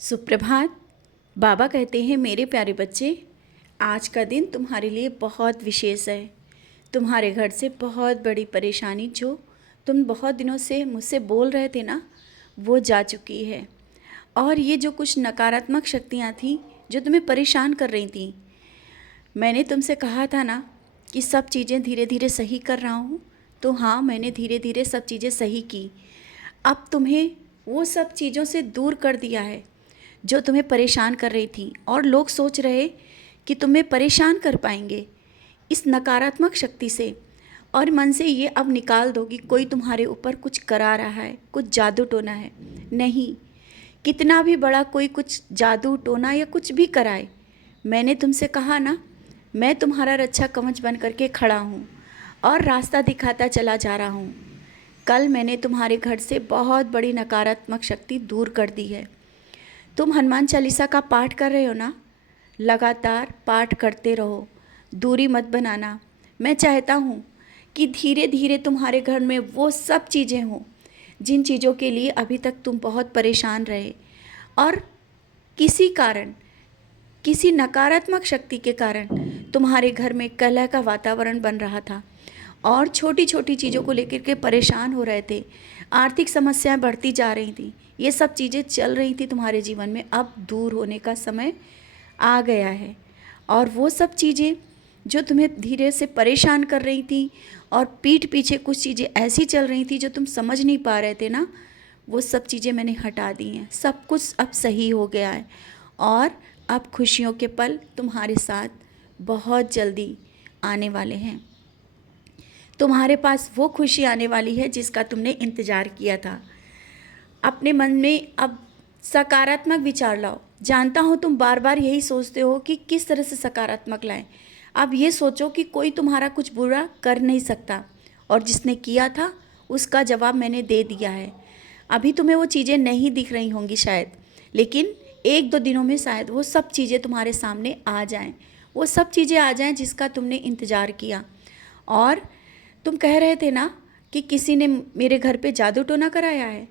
सुप्रभात। बाबा कहते हैं, मेरे प्यारे बच्चे, आज का दिन तुम्हारे लिए बहुत विशेष है। तुम्हारे घर से बहुत बड़ी परेशानी जो तुम बहुत दिनों से मुझसे बोल रहे थे ना, वो जा चुकी है। और ये जो कुछ नकारात्मक शक्तियाँ थीं जो तुम्हें परेशान कर रही थीं, मैंने तुमसे कहा था ना कि सब चीज़ें धीरे धीरे सही कर रहा हूँ। तो हाँ, मैंने धीरे धीरे सब चीज़ें सही की। अब तुम्हें वो सब चीज़ों से दूर कर दिया है जो तुम्हें परेशान कर रही थी। और लोग सोच रहे कि तुम्हें परेशान कर पाएंगे इस नकारात्मक शक्ति से, और मन से ये अब निकाल दो कि कोई तुम्हारे ऊपर कुछ करा रहा है, कुछ जादू टोना है। नहीं, कितना भी बड़ा कोई कुछ जादू टोना या कुछ भी कराए, मैंने तुमसे कहा ना, मैं तुम्हारा रक्षा कवच बन करके खड़ा हूँ और रास्ता दिखाता चला जा रहा हूँ। कल मैंने तुम्हारे घर से बहुत बड़ी नकारात्मक शक्ति दूर कर दी है। तुम हनुमान चालीसा का पाठ कर रहे हो ना, लगातार पाठ करते रहो, दूरी मत बनाना। मैं चाहता हूँ कि धीरे धीरे तुम्हारे घर में वो सब चीज़ें हों जिन चीज़ों के लिए अभी तक तुम बहुत परेशान रहे, और किसी कारण, किसी नकारात्मक शक्ति के कारण तुम्हारे घर में कलह का वातावरण बन रहा था और छोटी छोटी चीज़ों को लेकर के परेशान हो रहे थे। आर्थिक समस्याएं बढ़ती जा रही थी। ये सब चीज़ें चल रही थी तुम्हारे जीवन में। अब दूर होने का समय आ गया है। और वो सब चीज़ें जो तुम्हें धीरे से परेशान कर रही थी और पीठ पीछे कुछ चीज़ें ऐसी चल रही थी जो तुम समझ नहीं पा रहे थे ना, वो सब चीज़ें मैंने हटा दी हैं। सब कुछ अब सही हो गया है और अब खुशियों के पल तुम्हारे साथ बहुत जल्दी आने वाले हैं। तुम्हारे पास वो खुशी आने वाली है जिसका तुमने इंतज़ार किया था। अपने मन में अब सकारात्मक विचार लाओ। जानता हूँ तुम बार बार यही सोचते हो कि किस तरह से सकारात्मक लाएं। अब ये सोचो कि कोई तुम्हारा कुछ बुरा कर नहीं सकता, और जिसने किया था उसका जवाब मैंने दे दिया है। अभी तुम्हें वो चीज़ें नहीं दिख रही होंगी शायद, लेकिन एक दो दिनों में शायद वो सब चीज़ें तुम्हारे सामने आ जाएं। वो सब चीज़ें आ जाएं जिसका तुमने इंतज़ार किया। और तुम कह रहे थे ना कि किसी ने मेरे घर पे जादू टोना कराया है,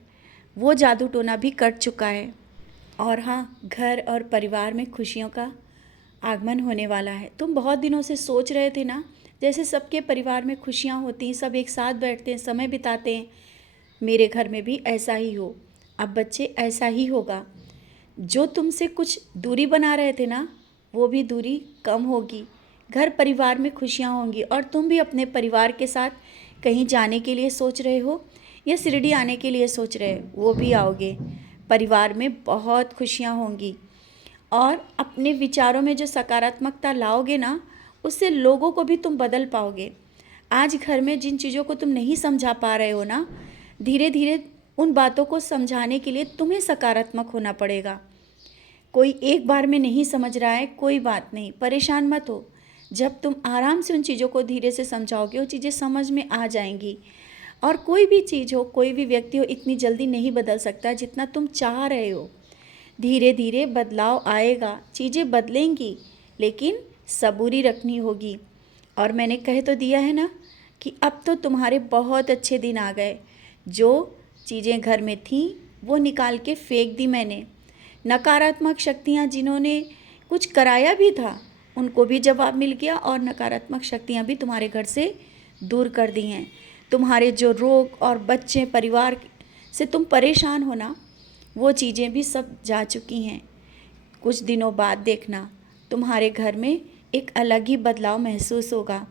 वो जादू टोना भी कट चुका है। और हाँ, घर और परिवार में खुशियों का आगमन होने वाला है। तुम बहुत दिनों से सोच रहे थे ना, जैसे सबके परिवार में खुशियाँ होती हैं, सब एक साथ बैठते हैं, समय बिताते हैं, मेरे घर में भी ऐसा ही हो। अब बच्चे, ऐसा ही होगा। जो तुमसे कुछ दूरी बना रहे थे ना, वो भी दूरी कम होगी। घर परिवार में खुशियाँ होंगी। और तुम भी अपने परिवार के साथ कहीं जाने के लिए सोच रहे हो या शिरडी आने के लिए सोच रहे हो, वो भी आओगे। परिवार में बहुत खुशियाँ होंगी। और अपने विचारों में जो सकारात्मकता लाओगे ना, उससे लोगों को भी तुम बदल पाओगे। आज घर में जिन चीज़ों को तुम नहीं समझा पा रहे हो ना, धीरे धीरे उन बातों को समझाने के लिए तुम्हें सकारात्मक होना पड़ेगा। कोई एक बार में नहीं समझ रहा है, कोई बात नहीं, परेशान मत हो। जब तुम आराम से उन चीज़ों को धीरे से समझाओगे, वो चीज़ें समझ में आ जाएंगी। और कोई भी चीज़ हो, कोई भी व्यक्ति हो, इतनी जल्दी नहीं बदल सकता जितना तुम चाह रहे हो। धीरे धीरे बदलाव आएगा, चीज़ें बदलेंगी, लेकिन सबूरी रखनी होगी। और मैंने कह तो दिया है ना कि अब तो तुम्हारे बहुत अच्छे दिन आ गए। जो चीज़ें घर में थीं वो निकाल के फेंक दी मैंने। नकारात्मक शक्तियाँ जिन्होंने कुछ कराया भी था, उनको भी जवाब मिल गया, और नकारात्मक शक्तियाँ भी तुम्हारे घर से दूर कर दी हैं। तुम्हारे जो रोग और बच्चे, परिवार से तुम परेशान हो ना, वो चीज़ें भी सब जा चुकी हैं। कुछ दिनों बाद देखना, तुम्हारे घर में एक अलग ही बदलाव महसूस होगा।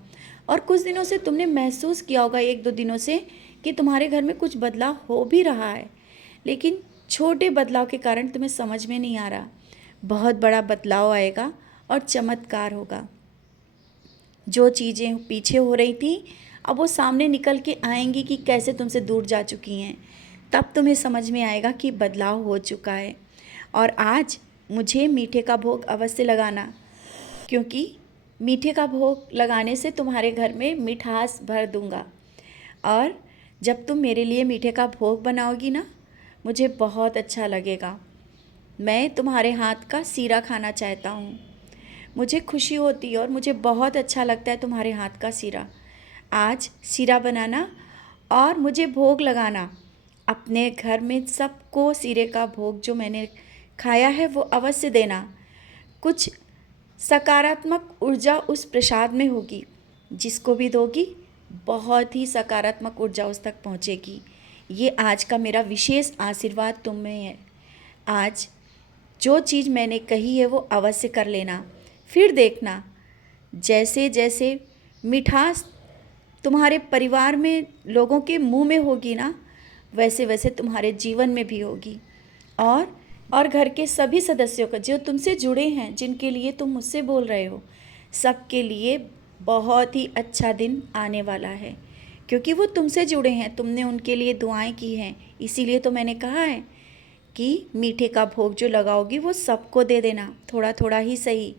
और कुछ दिनों से तुमने महसूस किया होगा, एक दो दिनों से, कि तुम्हारे घर में कुछ बदलाव हो भी रहा है, लेकिन छोटे बदलाव के कारण तुम्हें समझ में नहीं आ रहा। बहुत बड़ा बदलाव आएगा और चमत्कार होगा। जो चीज़ें पीछे हो रही थी, अब वो सामने निकल के आएंगी कि कैसे तुमसे दूर जा चुकी हैं। तब तुम्हें समझ में आएगा कि बदलाव हो चुका है। और आज मुझे मीठे का भोग अवश्य लगाना, क्योंकि मीठे का भोग लगाने से तुम्हारे घर में मिठास भर दूंगा। और जब तुम मेरे लिए मीठे का भोग बनाओगी ना, मुझे बहुत अच्छा लगेगा। मैं तुम्हारे हाथ का सीरा खाना चाहता हूँ। मुझे खुशी होती है और मुझे बहुत अच्छा लगता है तुम्हारे हाथ का सीरा। आज सीरा बनाना और मुझे भोग लगाना। अपने घर में सबको सीरे का भोग जो मैंने खाया है वो अवश्य देना। कुछ सकारात्मक ऊर्जा उस प्रसाद में होगी, जिसको भी दोगी बहुत ही सकारात्मक ऊर्जा उस तक पहुँचेगी। ये आज का मेरा विशेष आशीर्वाद तुम में है। आज जो चीज़ मैंने कही है वो अवश्य कर लेना। फिर देखना, जैसे जैसे मिठास तुम्हारे परिवार में लोगों के मुंह में होगी ना, वैसे वैसे तुम्हारे जीवन में भी होगी। और घर के सभी सदस्यों का, जो तुमसे जुड़े हैं, जिनके लिए तुम मुझसे बोल रहे हो, सबके लिए बहुत ही अच्छा दिन आने वाला है, क्योंकि वो तुमसे जुड़े हैं, तुमने उनके लिए दुआएं की हैं। इसीलिए तो मैंने कहा है कि मीठे का भोग जो लगाओगी वो सबको दे देना, थोड़ा थोड़ा ही सही।